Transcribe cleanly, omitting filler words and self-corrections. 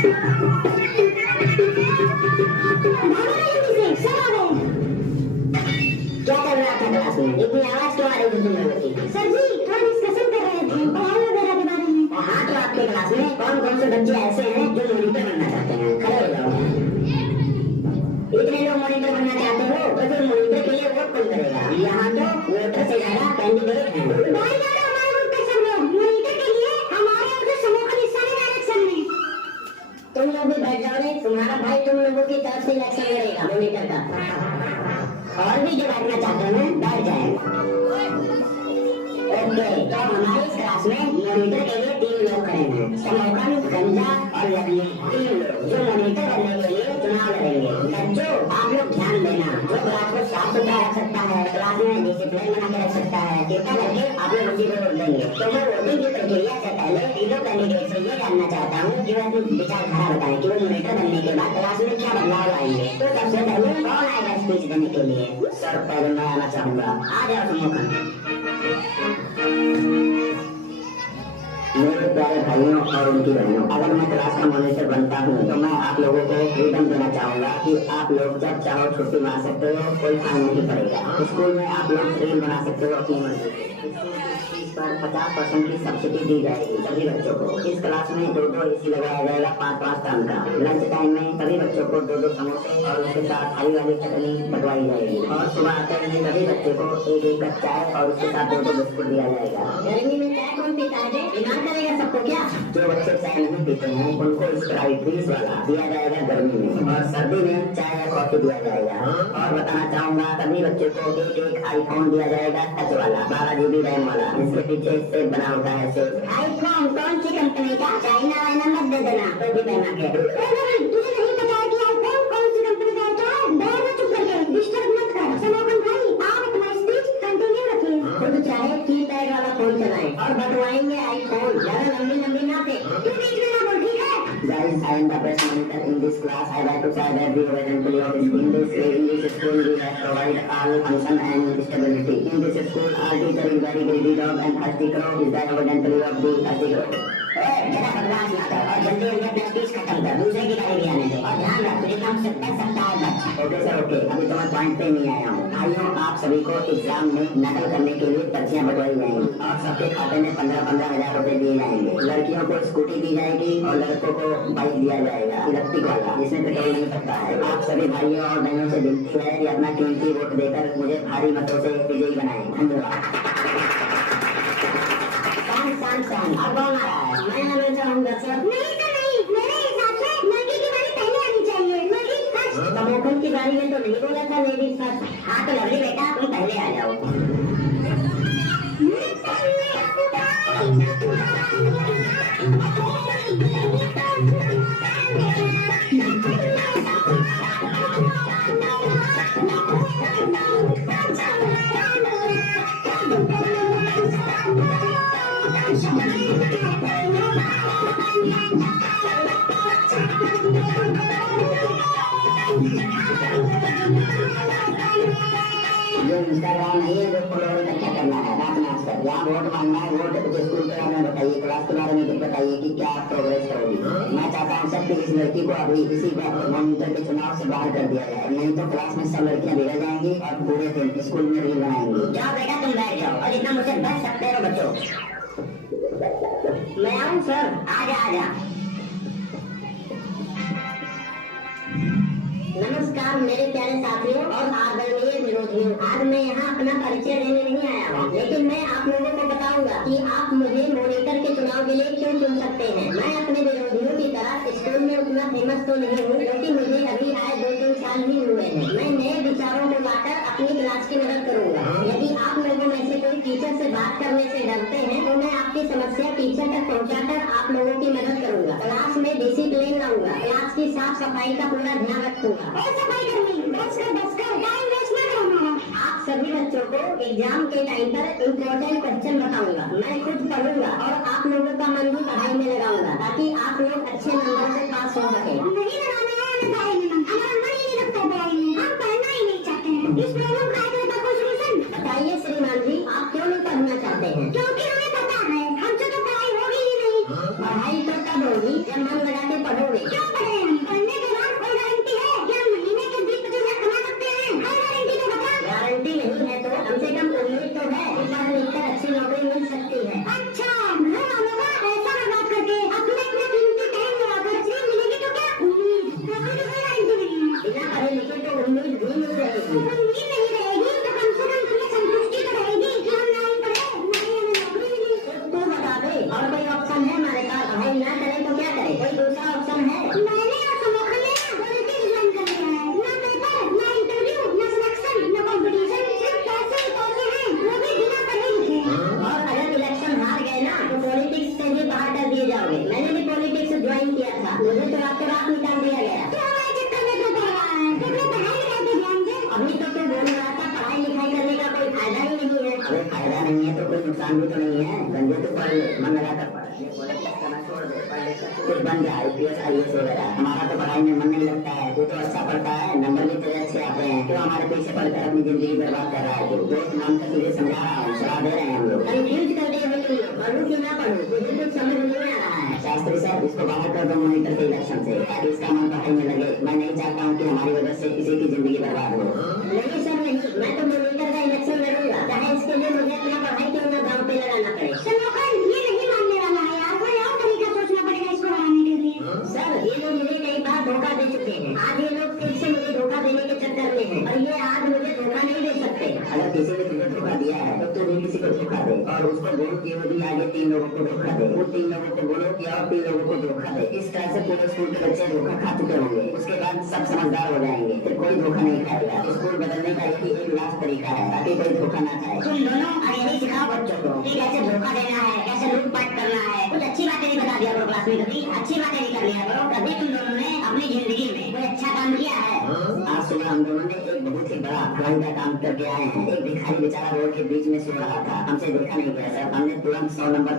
क्या कर रहा था क्लास में? इतनी आवाज क्यों आ रही थी तुम लोगों की? सर जी थोड़ा डिस्कशन कर रहे थे पढ़ाई वगैरह के बारे में। हाँ, तो आपके क्लास में कौन कौन से बच्चे ऐसे हैं जो मॉनिटर बनना चाहते हैं? खड़े हो जाओ। इतने लोग मॉनिटर बनना चाहते हो तो फिर मॉनिटर के लिए वोट कौन करेगा? यहाँ तो वोटर से ज्यादा कैंडिडेट हैं। भाई जानो हमारे ग्रुप के सब लोग मॉनिटर के लिए हमारे और जो समूह का हिस्सा है इलेक्शन में। तुम लोग भी बैठ जाओ रे, तुम्हारा भाई तुम लोगों की तरफ से इलेक्शन लड़ेगा मॉनिटर का। और भी जो बैठना चाहते हैं बैठ जाए। ओके, तो हमारी इस क्लास में मॉनिटर के लिए 3 लोग खड़े हैं, समोकन, गंजा और लवली। 3 लोग जो मॉनिटर बनने के लिए चुनाव लड़ेंगे। बच्चों आप लोग ध्यान देना, जो क्लास को साफ सुथरा रख सकता है, क्लास में डिसिप्लिन बना के रख सकता है, कृपया करके आप लोग उसी को वोट देंगे। तो मैं वोटिंग की प्रक्रिया से पहले तीनों कैंडिडेट से ये जानना चाहता हूँ कि वो अपनी विचारधारा बताएं कि वो मॉनिटर बनने के बाद क्लास में क्या बदलाव लाएंगे। तो सबसे पहले कौन आएगा स्पीच देने के लिए? सर पहले मैं आना चाहूंगा। आ जाओ समोकन। मेरे प्यारे भाइयों और उनकी बहनों, अगर मैं क्लास का मॉनिटर बनता हूँ तो मैं आप लोगों को फ्रीडम देना चाहूंगा कि आप लोग जब चाहो छुट्टी मार सकते हो, कोई फाइन नहीं पड़ेगा। स्कूल में आप लोग रील बना सकते हो अपनी मर्जी से। पर 50% की सब्सिडी दी जाएगी सभी बच्चों को। इस क्लास में 2-2 AC लगाया जाएगा 5-5 टन का। लंच टाइम में सभी बच्चों को 2-2 समोसे और उसके साथ हरी वाली चटनी बंटवाई जाएगी। और सुबह आते ही सभी बच्चे को 1-1 कप चाय और उसके साथ 2-2 बिस्कुट दिया जाएगा। गर्मी में चाय कौन पीता है? बीमार करेगा सबको क्या? जो बच्चे चाय नहीं पीते हैं उनको स्प्राइट 30 वाला दिया जाएगा गर्मी में, और सर्दी में चाय या कॉफी दिया जाएगा। और बताना चाहूंगा सभी बच्चे को 1-1 आईफोन दिया जाएगा टच वाला 12 GB रैम वाला। इसके पीछे से बना होता है से आईफोन कौन सी कंपनी का? चाइना वाइना मत दे देना टोपी पहना के। तुझे नहीं पता कि आईफोन कौन सी कंपनी का है? बैठ में चुप करके डिस्टर्ब मत कर। समोकन भाई आप अपना स्पीच कंटिन्यू रखिए। खुद चाहे कीपैड वाला फोन चलाएं और बंटवाएंगे आईफोन, ज्यादा लंबी लंबी ना दे। तू बीच में ना बोल, ठीक है? Guys, I am the best monitor in this class. I like to say that we evidently of in this school we have provide all function and stability. In this school, our teacher is very greedy dog and thirsty crow is the evidently of the thirsty crow. जरा बदमाश ना कर और जल्दी जल्दी अपना speech खत्म कर, दूसरे की बारी भी आने दे। और ध्यान रख तुझे कम से कम सकता है बच्चा। ओके सर ओके, अभी तो मैं पॉइंट पे नहीं आया हूँ। भाइयों आप सभी को एग्जाम में नकल करने के लिए पर्चियां बंटवाई जाएंगी और सबके खाते में 15-15 हजार रुपए दिए जाएंगे। लड़कियों को स्कूटी दी जाएगी और लड़कों को बाइक दिया जाएगा इलेक्ट्रिक वाला, जिसमें पेट्रोल नहीं पड़ता है। आप सभी भाइयों और बहनों से विनती है कि अपना कीमती वोट देकर मुझे भारी मतों से विजयी बनाएं। धन्यवाद। अब कौन आ रहा है? मैं आना चाहूंगा सर। नहीं सर नहीं, मेरे हिसाब से लड़की की बारी पहले आनी चाहिए। लड़की फर्स्ट। समोकन की बारी में तो नहीं बोला था लेडीज फर्स्ट। हाँ तो लवली बेटा तुम पहले आ जाओ। जो इंस्टाग्राम नहीं है जो फॉलो क्या करना है, रात मास्टर यहाँ वोट मांगना है। वोट स्कूल के बारे में बताइए, क्लास के बारे में कुछ बताइए कि क्या प्रोग्रेस करोगी। मैं चाहता हूँ सर कि इस लड़की को अभी इसी मॉनिटर के चुनाव से बाहर कर दिया जाए, नहीं तो क्लास में सब लड़कियां बिगड़ जाएंगी और पूरे दिन स्कूल में रील बनाएंगी। जाओ बेटा तुम बैठ जाओ और इतना मुझसे बच सकते हो बच्चों। मैं आऊँ सर? आजा आजा। नमस्कार मेरे प्यारे साथियों और आदरणीय विरोधियों। आज मैं यहाँ अपना परिचय देने नहीं आया हूँ, लेकिन मैं आप लोगों को बताऊंगा कि आप मुझे मॉनिटर के चुनाव के लिए क्यों चुन सकते हैं। मैं अपने विरोधियों की तरह स्कूल में उतना फेमस तो नहीं हूँ, क्योंकि मुझे अभी आए 2-3 साल ही हुए हैं। मैं नए विचारों को लाकर अपनी क्लास की मदद करूंगा। यदि आप लोगों में से कोई टीचर से बात करने से डरते हैं तो मैं आपकी समस्या टीचर तक पहुँचाकर आप लोगों की मदद करूंगा। क्लास में डिसिप्लिन लाऊंगा, क्लास की साफ सफाई का पूरा ध्यान रखूंगा। और सफाई करनी, बस कर टाइम वेस्ट ना करना। आप सभी बच्चों को एग्जाम के टाइम पर इम्पोर्टेंट क्वेश्चन बताऊंगा। मैं खुद पढ़ूंगा और आप लोगों का मन भी पढ़ाई में लगाऊंगा ताकि आप लोग अच्छे नंबर से पास हो सके। नहीं लगाना है हमें पढ़ाई में, हमारा मन ही नहीं लगता पढ़ाई में, हम पढ़ना ही नहीं चाहते हैं। इस प्रॉब्लम का कोई सॉल्यूशन बताइए श्रीमान जी, आप क्यों नहीं पढ़ना चाहते हैं? क्योंकि हमें पता है हमसे तो पढ़ाई होगी ही नहीं। पढ़ाई तो तब होगी जब मन लगा के पढ़ोगे। शैतान भी तो नहीं है, गंजे तो पढ़ ले, मन लगा कर पढ़। ये पॉलिटिक्स करना छोड़ दे, पढ़ ले कर कुछ बन जाए, IPS IAS वगैरह। हमारा तो पढ़ाई में मन नहीं लगता है, तू तो अच्छा पढ़ता है, नंबर भी तेरे अच्छे आते हैं, क्यों हमारे पीछे पढ़कर अपनी जिंदगी बर्बाद कर रहा है तू? दोस्त मानकर तुझे समझा रहा हूँ, सलाह दे रहे हैं हम लोग। कंफ्यूज कर दिए हो तुम लोग, पढ़ूं कि ना पढ़ूं मुझे कुछ समझ नहीं आ रहा है। शास्त्री साहब, इसको बाहर कर दो मॉनिटर के इलेक्शन से, ताकि इसका मन पढ़ाई में लगे। मैं नहीं चाहता हूँ कि हमारी वजह से किसी की जिंदगी बर्बाद हो। नहीं सर नहीं, मैं तो मॉनिटर का इलेक्शन लड़ूंगा, चाहे इसके लिए मुझे अपना पढ़ाई क्यों ना दांव पे लगाना पड़े। सनोखन ये नहीं मानने वाला है यार, कोई और तरीका सोचना पड़ेगा इसको हराने के लिए। सर ये लोग मुझे कई बार धोखा दे चुके हैं, आज ये लोग फिर से मुझे धोखा देने के चक्कर में हैं, और ये आज मुझे धोखा नहीं दे सकते। अगर किसी ने तुझे धोखा दिया है तो तू भी किसी को धोखा दे, और उसको बोल कि वो भी आगे 3 लोगों को धोखा दे। वो 3 लोगों को बोलो कि और 3 लोगों को धोखा दे। इस तरह से पूरे स्कूल के बच्चे धोखा खा चुके होंगे, उसके बाद सब समझदार हो जाएंगे, फिर कोई धोखा नहीं खाएगा। स्कूल बदलने का यही एक लास्ट तरीका है, ताकि कोई धोखा ना खाए। तुम दोनों आगे नहीं सिखाओ बच्चों को कि कैसे धोखा देना है, कैसे लूटपाट करना है। कुछ अच्छी बातें नहीं बता दिया करो क्लास में, कभी अच्छी बातें नहीं कर लिया करो। कभी तुम दोनों ने अपनी जिंदगी में कोई अच्छा काम किया है? आज सुबह हम दोनों ने एक बहुत ही बड़ा फलाई का काम करके आए हैं। एक भिखारी बेचारा रोड के बीच में सो रहा था, हमसे देखा नहीं गया सर, हमने तुरंत 100 नंबर